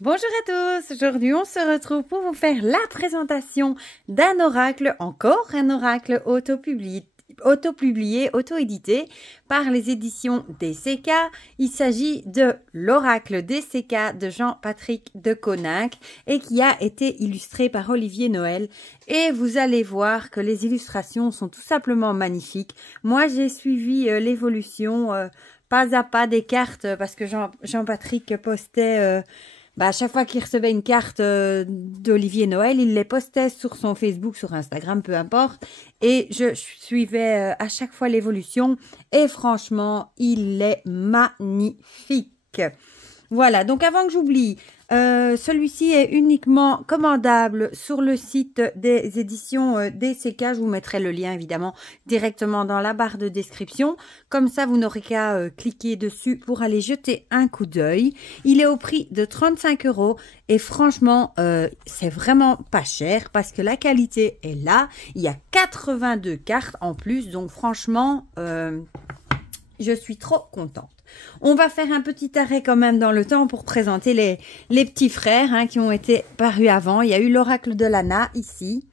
Bonjour à tous, aujourd'hui on se retrouve pour vous faire la présentation d'un oracle, encore un oracle auto-publié, auto-édité par les éditions DCK. Il s'agit de l'oracle DCK de Jean-Patrick de Coninck et qui a été illustré par Olivier Noël. Et vous allez voir que les illustrations sont tout simplement magnifiques. Moi j'ai suivi l'évolution pas à pas des cartes parce que Jean-Patrick postait... à chaque fois qu'il recevait une carte d'Olivier Noël, il les postait sur son Facebook, sur Instagram, peu importe. Et je suivais à chaque fois l'évolution. Et franchement, il est magnifique. Voilà, donc avant que j'oublie, celui-ci est uniquement commandable sur le site des éditions DCK. Je vous mettrai le lien évidemment directement dans la barre de description. Comme ça, vous n'aurez qu'à cliquer dessus pour aller jeter un coup d'œil. Il est au prix de 35 € et franchement, c'est vraiment pas cher parce que la qualité est là. Il y a 82 cartes en plus, donc franchement, je suis trop contente. On va faire un petit arrêt quand même dans le temps pour présenter les petits frères qui ont été parus avant. Il y a eu l'oracle de Lana ici.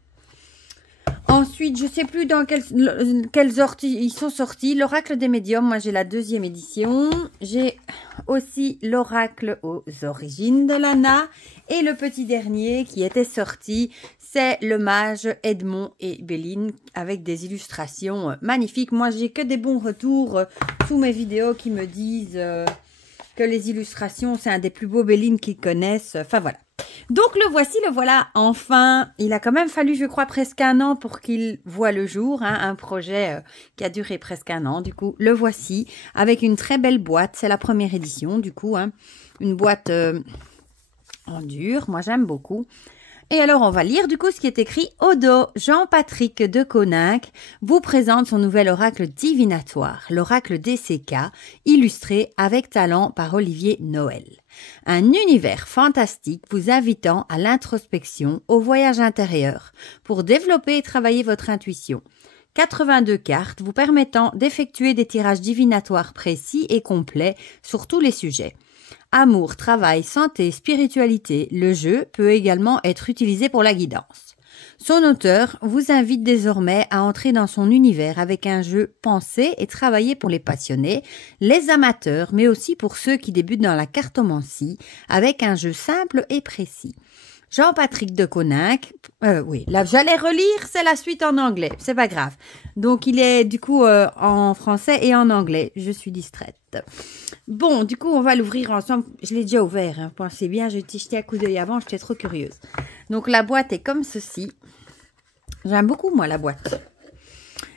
Ensuite, je ne sais plus dans quels ordres ils sont sortis. L'oracle des médiums, moi j'ai la 2e édition. J'ai aussi l'oracle aux origines de Lana. Et le petit dernier qui était sorti, c'est le mage Edmond et Béline avec des illustrations magnifiques. Moi, j'ai que des bons retours sous mes vidéos qui me disent que les illustrations, c'est un des plus beaux Béline qu'ils connaissent. Enfin, voilà. Donc, le voici, le voilà enfin. Il a quand même fallu, je crois, presque un an pour qu'il voit le jour. Un projet qui a duré presque un an. Du coup, le voici avec une très belle boîte. C'est la 1re édition, du coup. Une boîte en dur. Moi, j'aime beaucoup. Et alors, on va lire du coup ce qui est écrit au dos. Jean-Patrick de Coninck vous présente son nouvel oracle divinatoire, l'oracle DCK, illustré avec talent par Olivier Noël. Un univers fantastique vous invitant à l'introspection, au voyage intérieur, pour développer et travailler votre intuition. 82 cartes vous permettant d'effectuer des tirages divinatoires précis et complets sur tous les sujets. Amour, travail, santé, spiritualité, le jeu peut également être utilisé pour la guidance. Son auteur vous invite désormais à entrer dans son univers avec un jeu pensé et travaillé pour les passionnés, les amateurs, mais aussi pour ceux qui débutent dans la cartomancie, avec un jeu simple et précis. Jean-Patrick de Coninck, oui, là j'allais relire, c'est la suite en anglais, c'est pas grave. Donc il est du coup en français et en anglais, je suis distraite. Bon, du coup on va l'ouvrir ensemble, je l'ai déjà ouvert, pensez bien, j'ai jeté un coup d'œil avant, j'étais trop curieuse. Donc la boîte est comme ceci, j'aime beaucoup moi la boîte.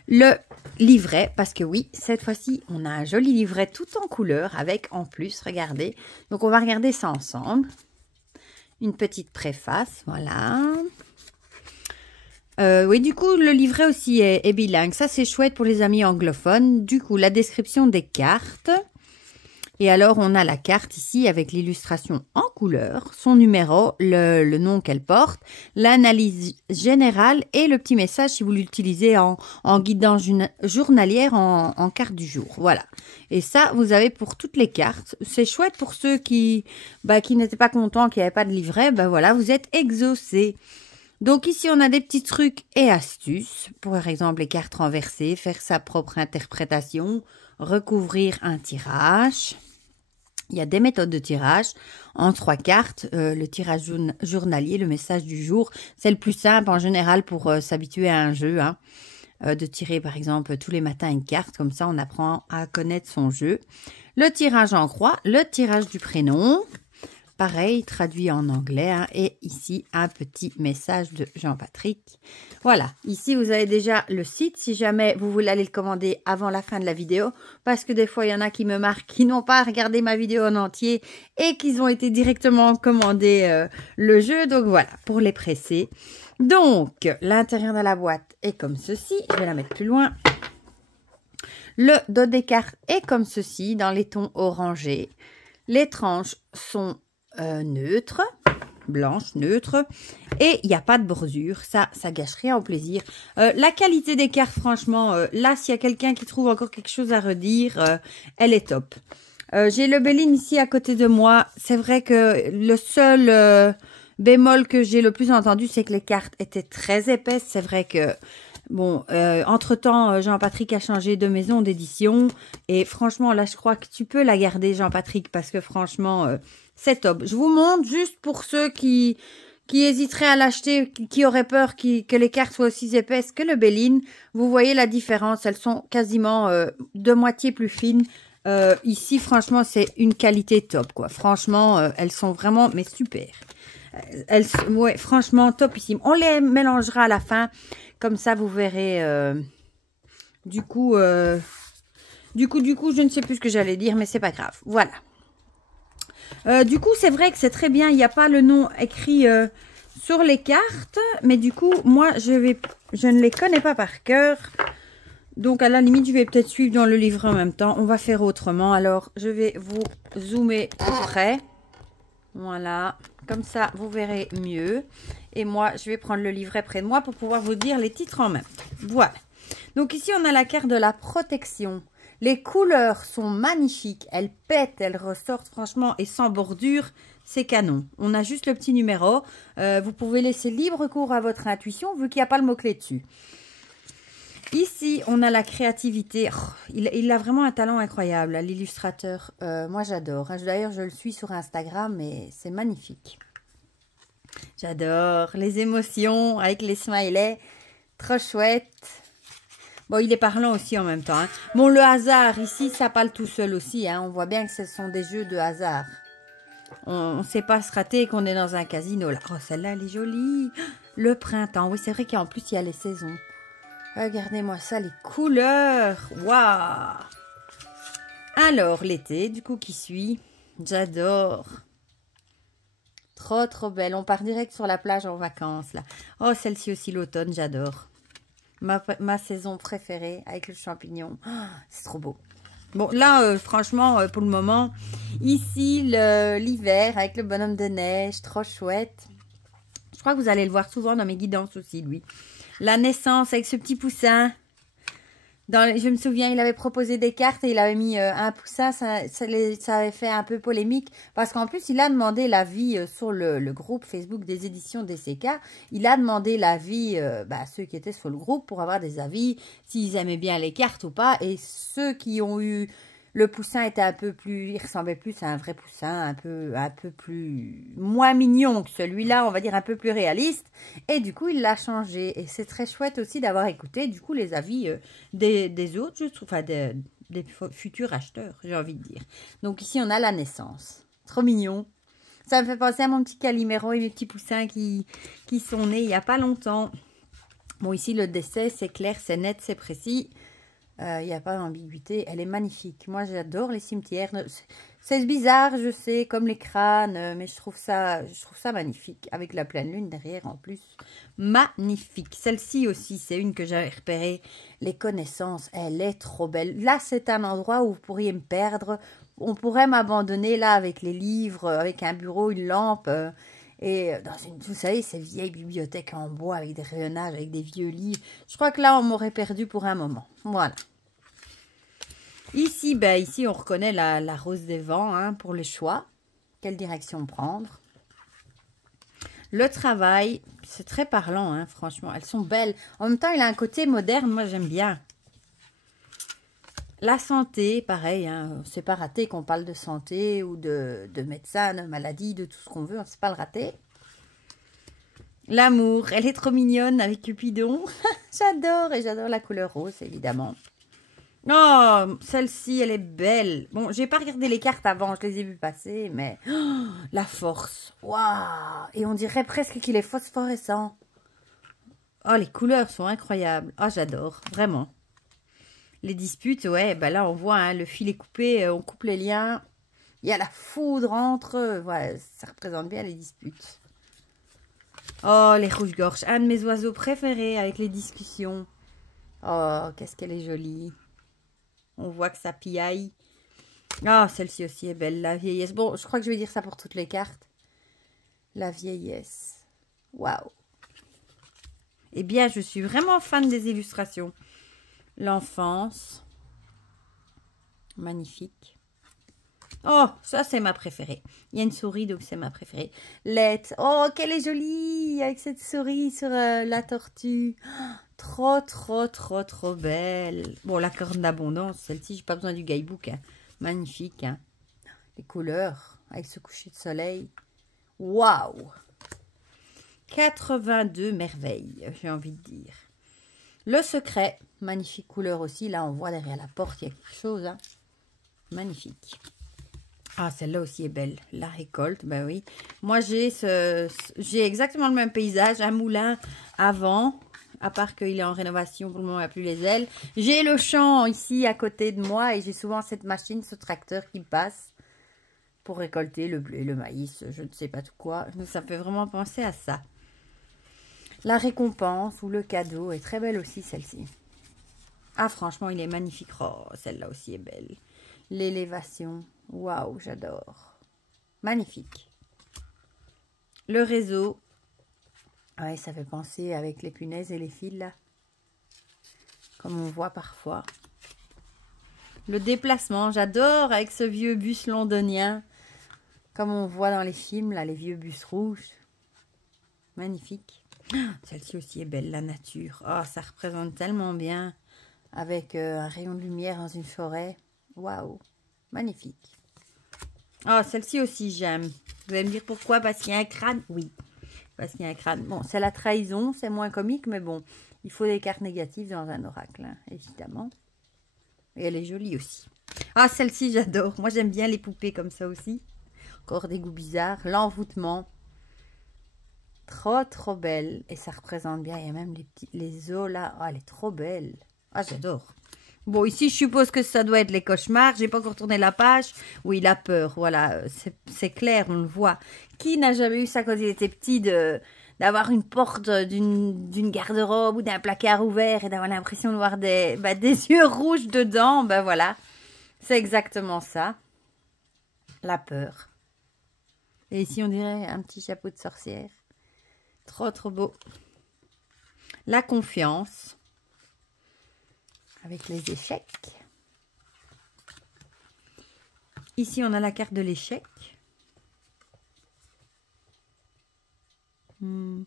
Le livret, parce que oui, cette fois-ci on a un joli livret tout en couleur avec en plus, regardez, donc on va regarder ça ensemble. Une petite préface, voilà. Oui, du coup, le livret aussi est bilingue. Ça, c'est chouette pour les amis anglophones. Du coup, la description des cartes. Et alors, on a la carte ici avec l'illustration en couleur, son numéro, le nom qu'elle porte, l'analyse générale et le petit message si vous l'utilisez en guidance journalière en carte du jour. Voilà. Et ça, vous avez pour toutes les cartes. C'est chouette pour ceux qui n'étaient pas contents, qui n'avaient pas de livret. Voilà, vous êtes exaucés. Donc ici, on a des petits trucs et astuces. Pour exemple, les cartes renversées, faire sa propre interprétation, recouvrir un tirage. Il y a des méthodes de tirage en 3 cartes. Le tirage journalier, le message du jour, c'est le plus simple en général pour s'habituer à un jeu. De tirer par exemple tous les matins une carte, comme ça on apprend à connaître son jeu. Le tirage en croix, le tirage du prénom. Pareil, traduit en anglais. Et ici, un petit message de Jean-Patrick. Voilà, ici, vous avez déjà le site. Si jamais vous voulez aller le commander avant la fin de la vidéo. Parce que des fois, il y en a qui me marquent, qui n'ont pas regardé ma vidéo en entier. Et qui ont été directement commandé le jeu. Donc voilà, pour les presser. Donc, l'intérieur de la boîte est comme ceci. Je vais la mettre plus loin. Le dos des cartes est comme ceci, dans les tons orangés. Les tranches sont neutre, blanche, neutre, et il n'y a pas de bordure, ça gâche rien au plaisir. La qualité des cartes, franchement, là, s'il y a quelqu'un qui trouve encore quelque chose à redire, elle est top. J'ai le Béline ici à côté de moi. C'est vrai que le seul bémol que j'ai le plus entendu, c'est que les cartes étaient très épaisses. C'est vrai que, bon, entre-temps, Jean-Patrick a changé de maison d'édition. Et franchement, là, je crois que tu peux la garder, Jean-Patrick, parce que franchement, c'est top. Je vous montre juste pour ceux qui hésiteraient à l'acheter, qui auraient peur que les cartes soient aussi épaisses que le Béline. Vous voyez la différence. Elles sont quasiment de moitié plus fines. Ici, franchement, c'est une qualité top, quoi. Franchement, elles sont vraiment, mais super. Ouais, franchement, topissime. On les mélangera à la fin. Comme ça, vous verrez. Du coup, je ne sais plus ce que j'allais dire, mais c'est pas grave. Voilà. Du coup, c'est vrai que c'est très bien. Il n'y a pas le nom écrit sur les cartes. Mais du coup, moi, je ne les connais pas par cœur. Donc, à la limite, je vais peut-être suivre dans le livret en même temps. On va faire autrement. Alors, je vais vous zoomer tout près. Voilà. Comme ça, vous verrez mieux. Et moi, je vais prendre le livret près de moi pour pouvoir vous dire les titres en même temps. Voilà. Donc, ici, on a la carte de la protection. Les couleurs sont magnifiques. Elles pètent, elles ressortent franchement et sans bordure. C'est canon. On a juste le petit numéro. Vous pouvez laisser libre cours à votre intuition vu qu'il n'y a pas le mot-clé dessus. Ici, on a la créativité. Oh, il a vraiment un talent incroyable, l'illustrateur. Moi, j'adore. D'ailleurs, je le suis sur Instagram et c'est magnifique. J'adore les émotions avec les smileys. Trop chouette. Bon, il est parlant aussi en même temps. Hein. Bon, le hasard, ici, ça parle tout seul aussi. Hein. On voit bien que ce sont des jeux de hasard. On ne sait pas se rater qu'on est dans un casino. Là. Oh, celle-là, elle est jolie. Le printemps. Oui, c'est vrai qu'en plus, il y a les saisons. Regardez-moi ça, les couleurs. Waouh! Alors, l'été, du coup, qui suit. J'adore. Trop, trop belle. On part direct sur la plage en vacances, là. Oh, celle-ci aussi, l'automne, j'adore. Ma saison préférée avec le champignon. Oh, c'est trop beau. Bon, là, franchement, pour le moment, ici, l'hiver avec le bonhomme de neige. Trop chouette. Je crois que vous allez le voir souvent dans mes guidances aussi, lui. La naissance avec ce petit poussin. Je me souviens, il avait proposé des cartes et il avait mis un poussin. Ça avait fait un peu polémique. Parce qu'en plus, il a demandé l'avis sur le groupe Facebook des éditions DCK. Il a demandé l'avis à ceux qui étaient sur le groupe pour avoir des avis, s'ils aimaient bien les cartes ou pas. Et ceux qui ont eu... Le poussin était un peu plus... Il ressemblait plus à un vrai poussin, un peu plus... moins mignon que celui-là, on va dire un peu plus réaliste. Et du coup, il l'a changé. Et c'est très chouette aussi d'avoir écouté, du coup, les avis des autres, je trouve, enfin, des futurs acheteurs, j'ai envie de dire. Donc ici, on a la naissance. Trop mignon. Ça me fait penser à mon petit Calimero et mes petits poussins qui sont nés il n'y a pas longtemps. Bon, ici, le décès, c'est clair, c'est net, c'est précis. Il n'y a pas d'ambiguïté. Elle est magnifique. Moi, j'adore les cimetières. C'est bizarre, je sais, comme les crânes, mais je trouve ça magnifique. Avec la pleine lune derrière, en plus. Magnifique. Celle-ci aussi, c'est une que j'avais repérée. Les connaissances, elle est trop belle. Là, c'est un endroit où vous pourriez me perdre. On pourrait m'abandonner, là, avec les livres, avec un bureau, une lampe... Et dans vous savez, ces vieilles bibliothèques en bois avec des rayonnages, avec des vieux livres. Je crois que là, on m'aurait perdu pour un moment. Voilà. Ici, ici, on reconnaît la rose des vents hein, pour le choix. Quelle direction prendre? Le travail, c'est très parlant, hein, franchement. Elles sont belles. En même temps, il a un côté moderne. Moi, j'aime bien. La santé, pareil. Hein, c'est pas raté qu'on parle de santé ou de médecin, de maladie, de tout ce qu'on veut. C'est pas le raté. L'amour, elle est trop mignonne avec Cupidon. J'adore et j'adore la couleur rose, évidemment. Oh, celle-ci, elle est belle. Bon, j'ai pas regardé les cartes avant, je les ai vues passer, mais... Oh, la force. Waouh! Et on dirait presque qu'il est phosphorescent. Oh, les couleurs sont incroyables. Oh, j'adore, vraiment. Les disputes, ouais, là, on voit, hein, le fil est coupé, on coupe les liens. Il y a la foudre entre eux. Ouais, ça représente bien les disputes. Oh, les rouges-gorges. Un de mes oiseaux préférés avec les discussions. Oh, qu'est-ce qu'elle est jolie. On voit que ça piaille. Ah, oh, celle-ci aussi est belle, la vieillesse. Bon, je crois que je vais dire ça pour toutes les cartes. La vieillesse. Waouh. Eh bien, je suis vraiment fan des illustrations. L'enfance. Magnifique. Oh, ça, c'est ma préférée. Il y a une souris, donc c'est ma préférée. Let's. Oh, qu'elle est jolie avec cette souris sur la tortue. Trop, trop, trop, trop belle. Bon, la corne d'abondance, celle-ci, j'ai pas besoin du guidebook. Hein. Magnifique. Hein. Les couleurs avec ce coucher de soleil. Waouh! 82 merveilles, j'ai envie de dire. Le secret, magnifique couleur aussi. Là, on voit derrière la porte, il y a quelque chose. Hein. Magnifique. Ah, celle-là aussi est belle. La récolte, ben oui. Moi, j'ai exactement le même paysage. Un moulin avant, à part qu'il est en rénovation, pour le moment, il n'y a plus les ailes. J'ai le champ ici à côté de moi et j'ai souvent cette machine, ce tracteur qui passe pour récolter le blé, le maïs, je ne sais pas tout quoi. Donc, ça me fait vraiment penser à ça. La récompense ou le cadeau est très belle aussi, celle-ci. Ah, franchement, il est magnifique. Oh, celle-là aussi est belle. L'élévation. Waouh, j'adore. Magnifique. Le réseau. Ouais, ça fait penser avec les punaises et les fils, là. Comme on voit parfois. Le déplacement. J'adore avec ce vieux bus londonien. Comme on voit dans les films, là, les vieux bus rouges. Magnifique. Celle-ci aussi est belle, la nature. Oh, ça représente tellement bien. Avec un rayon de lumière dans une forêt. Waouh. Magnifique. Oh, celle-ci aussi, j'aime. Vous allez me dire pourquoi? Parce qu'il y a un crâne? Oui, parce qu'il y a un crâne. Bon, c'est la trahison, c'est moins comique, mais bon, il faut des cartes négatives dans un oracle, hein, évidemment. Et elle est jolie aussi. Ah, celle-ci, j'adore. Moi, j'aime bien les poupées comme ça aussi. Encore des goûts bizarres. L'envoûtement. Trop, trop belle. Et ça représente bien. Il y a même les os là. Oh, elle est trop belle. Ah, j'adore. Bon, ici, je suppose que ça doit être les cauchemars. J'ai pas encore tourné la page. Oui, la peur, voilà. C'est clair, on le voit. Qui n'a jamais eu ça quand il était petit d'avoir une porte d'une garde-robe ou d'un placard ouvert et d'avoir l'impression de voir des yeux rouges dedans? Ben voilà, c'est exactement ça. La peur. Et ici, on dirait un petit chapeau de sorcière. Trop, trop beau. La confiance. Avec les échecs. Ici, on a la carte de l'échec.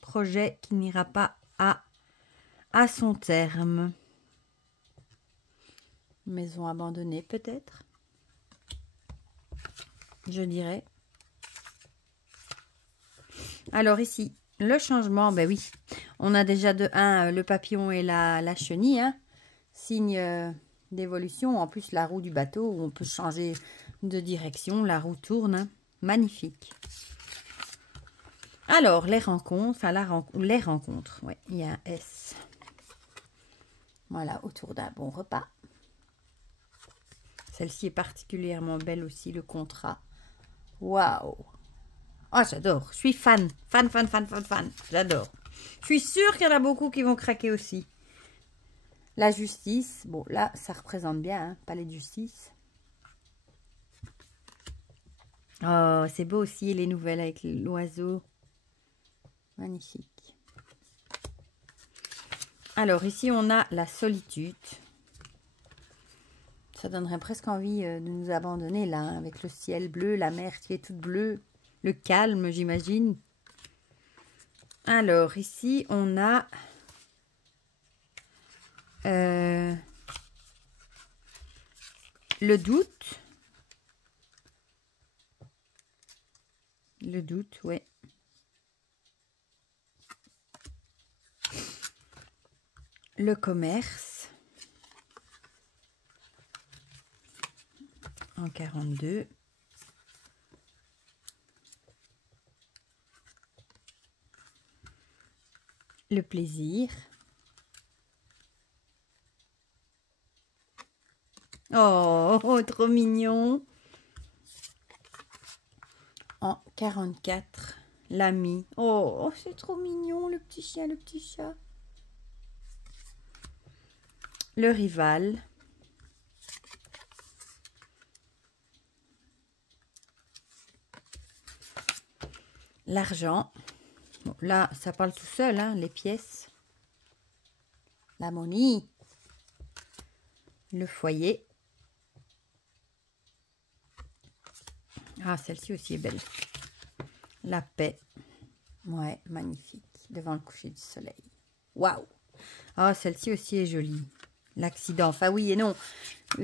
Projet qui n'ira pas à son terme. Maison abandonnée, peut-être. Je dirais. Alors ici, le changement, ben oui. On a déjà de 1 le papillon et la chenille, hein. Signe d'évolution. En plus, la roue du bateau, où on peut changer de direction. La roue tourne. Hein. Magnifique. Alors, les rencontres. Enfin, les rencontres. Oui, il y a un S. Voilà, autour d'un bon repas. Celle-ci est particulièrement belle aussi, le contrat. Waouh! Oh, j'adore. Je suis fan. Fan. J'adore. Je suis sûre qu'il y en a beaucoup qui vont craquer aussi. La justice, bon là ça représente bien, hein, palais de justice. Oh, c'est beau aussi les nouvelles avec l'oiseau. Magnifique. Alors ici on a la solitude. Ça donnerait presque envie de nous abandonner là, hein, avec le ciel bleu, la mer qui est toute bleue, le calme j'imagine. Alors ici on a... le doute. Le doute, ouais. Le commerce. En 42. Le plaisir. Oh, trop mignon. En 44, l'ami. Oh, c'est trop mignon, le petit chien, le petit chat. Le rival. L'argent. Bon, là, ça parle tout seul, hein, les pièces. La monnaie. Le foyer. Ah, celle-ci aussi est belle. La paix. Ouais, magnifique. Devant le coucher du soleil. Waouh! Oh, celle-ci aussi est jolie. L'accident. Enfin, oui et non.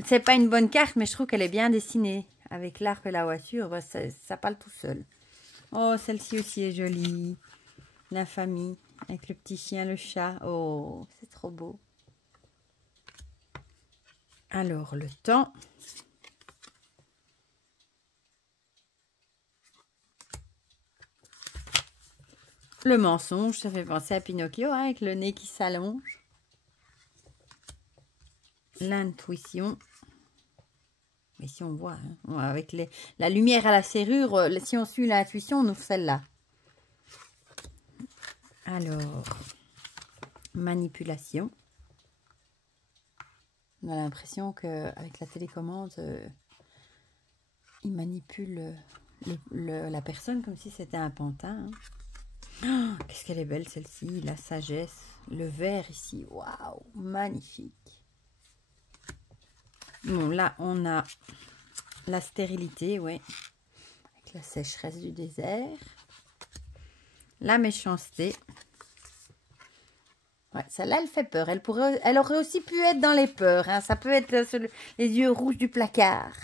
C'est pas une bonne carte, mais je trouve qu'elle est bien dessinée. Avec l'arbre et la voiture, bah, ça parle tout seul. Oh, celle-ci aussi est jolie. La famille. Avec le petit chien, le chat. Oh, c'est trop beau. Alors, le temps. Le mensonge, ça fait penser à Pinocchio, hein, avec le nez qui s'allonge. L'intuition. Mais si on voit, hein, avec la lumière à la serrure, si on suit l'intuition, on ouvre celle-là. Alors, manipulation. On a l'impression qu'avec la télécommande, il manipule la personne comme si c'était un pantin. Hein. Oh, qu'est-ce qu'elle est belle celle-ci, la sagesse, le vert ici, waouh, magnifique. Bon, là, on a la stérilité, ouais, avec la sécheresse du désert. La méchanceté. Ouais, celle-là, elle fait peur. Elle aurait aussi pu être dans les peurs. Hein. Ça peut être les yeux rouges du placard.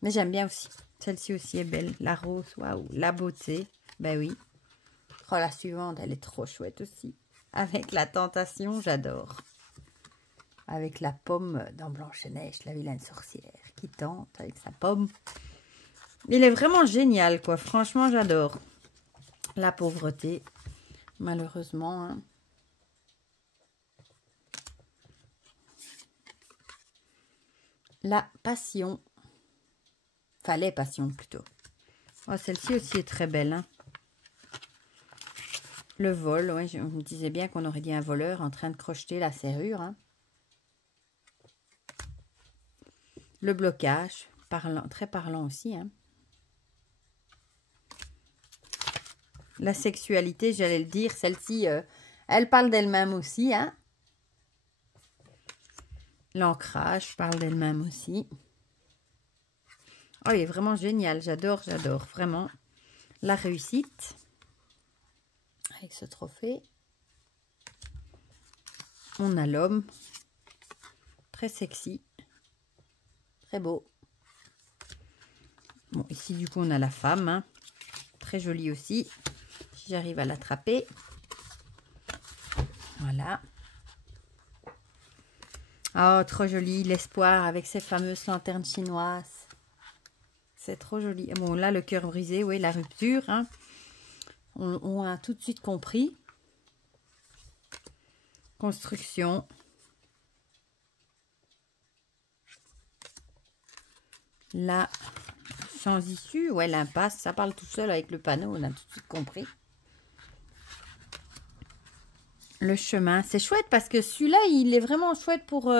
Mais j'aime bien aussi. Celle-ci aussi est belle. La rose, waouh. La beauté. Ben oui. Oh, la suivante, elle est trop chouette aussi. Avec la tentation, j'adore. Avec la pomme dans Blanche-Neige, la vilaine sorcière, qui tente avec sa pomme. Il est vraiment génial, quoi. Franchement, j'adore. La pauvreté, malheureusement. Hein. La passion. Enfin, les passions, plutôt. Oh, celle-ci aussi est très belle. Hein. Le vol, ouais, je me disais bien qu'on aurait dit un voleur en train de crocheter la serrure. Hein. Le blocage, très parlant aussi. Hein. La sexualité, j'allais le dire, celle-ci, elle parle d'elle-même aussi. Hein. L'ancrage parle d'elle-même aussi. Oh, il est vraiment génial, j'adore, vraiment. La réussite, avec ce trophée. On a l'homme, très sexy, très beau. Bon, ici, du coup, on a la femme, hein. Très jolie aussi. Si j'arrive à l'attraper. Voilà. Oh, trop joli, l'espoir avec ces fameuses lanternes chinoises. C'est trop joli. Bon, là, le cœur brisé, oui, la rupture. Hein. On a tout de suite compris. Construction. Là, sans issue, ouais, l'impasse, ça parle tout seul avec le panneau, on a tout de suite compris. Le chemin, c'est chouette parce que celui-là, il est vraiment chouette pour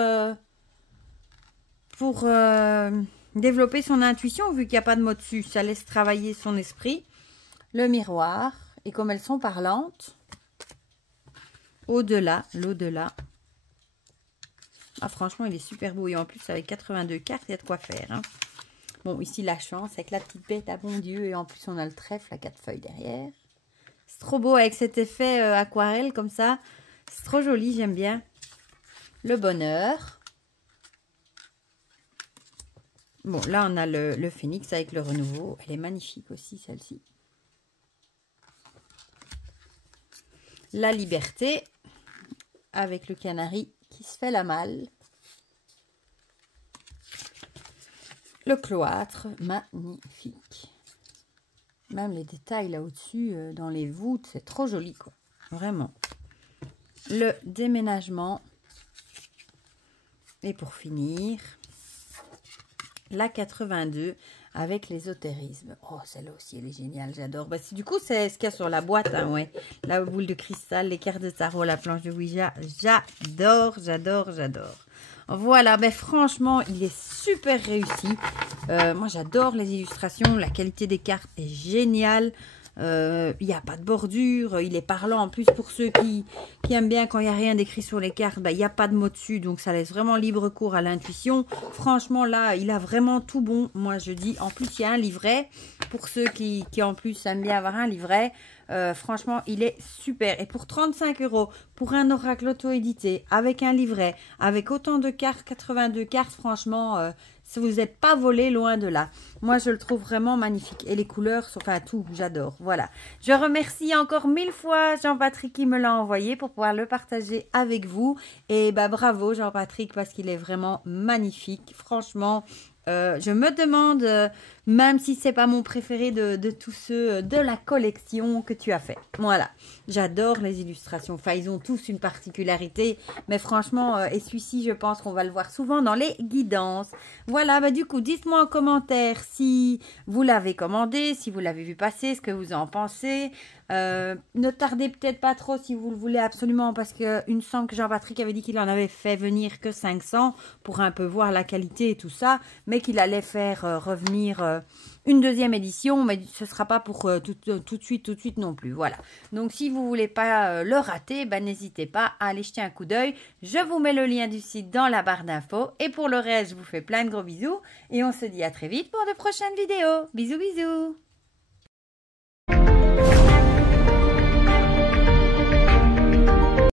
développer son intuition, vu qu'il n'y a pas de mot dessus. Ça laisse travailler son esprit. Le miroir, et comme elles sont parlantes, au-delà, l'au-delà. Ah, franchement, il est super beau. Et en plus, avec 82 cartes, il y a de quoi faire. Hein. Bon, ici, la chance, avec la petite bête à bon Dieu. Et en plus, on a le trèfle à 4 feuilles derrière. C'est trop beau avec cet effet aquarelle comme ça. C'est trop joli, j'aime bien. Le bonheur. Bon, là, on a le phénix avec le renouveau. Elle est magnifique aussi, celle-ci. La liberté avec le canari qui se fait la malle. Le cloître, magnifique. Même les détails là au-dessus, dans les voûtes, c'est trop joli, quoi. Vraiment. Le déménagement. Et pour finir, la 82 avec l'ésotérisme. Oh, celle-là aussi, elle est géniale, j'adore. Bah, du coup, c'est ce qu'il y a sur la boîte, hein, ouais. La boule de cristal, les cartes de tarot, la planche de Ouija. J'adore. Voilà, mais franchement, il est super réussi. Moi, j'adore les illustrations. La qualité des cartes est géniale. Il n'y a pas de bordure, il est parlant. En plus, pour ceux qui aiment bien quand il n'y a rien d'écrit sur les cartes, il n'y a pas de mots dessus, donc ça laisse vraiment libre cours à l'intuition. Franchement, là, il a vraiment tout bon. Moi, je dis, en plus, il y a un livret. Pour ceux qui en plus aiment bien avoir un livret, franchement, il est super. Et pour 35 €, pour un oracle auto-édité, avec un livret, avec autant de cartes, 82 cartes, franchement, si vous n'êtes pas volé, loin de là. Moi, je le trouve vraiment magnifique. Et les couleurs, enfin tout, j'adore. Voilà. Je remercie encore 1000 fois Jean-Patrick qui me l'a envoyé pour pouvoir le partager avec vous. Et bah bravo Jean-Patrick parce qu'il est vraiment magnifique. Franchement, je me demande, même si c'est pas mon préféré de tous ceux de la collection que tu as fait. Voilà, j'adore les illustrations. Enfin, ils ont tous une particularité, mais franchement, et celui-ci, je pense qu'on va le voir souvent dans les guidances. Voilà, bah du coup, dites-moi en commentaire si vous l'avez commandé, si vous l'avez vu passer, ce que vous en pensez. Ne tardez peut-être pas trop si vous le voulez absolument parce que il me semble que Jean-Patrick avait dit qu'il en avait fait venir que 500 pour un peu voir la qualité et tout ça, mais qu'il allait faire revenir une deuxième édition, mais ce ne sera pas pour tout de suite non plus. Voilà. Donc si vous voulez pas le rater, ben, n'hésitez pas à aller jeter un coup d'œil. Je vous mets le lien du site dans la barre d'infos et pour le reste, je vous fais plein de gros bisous et on se dit à très vite pour de prochaines vidéos. Bisous bisous.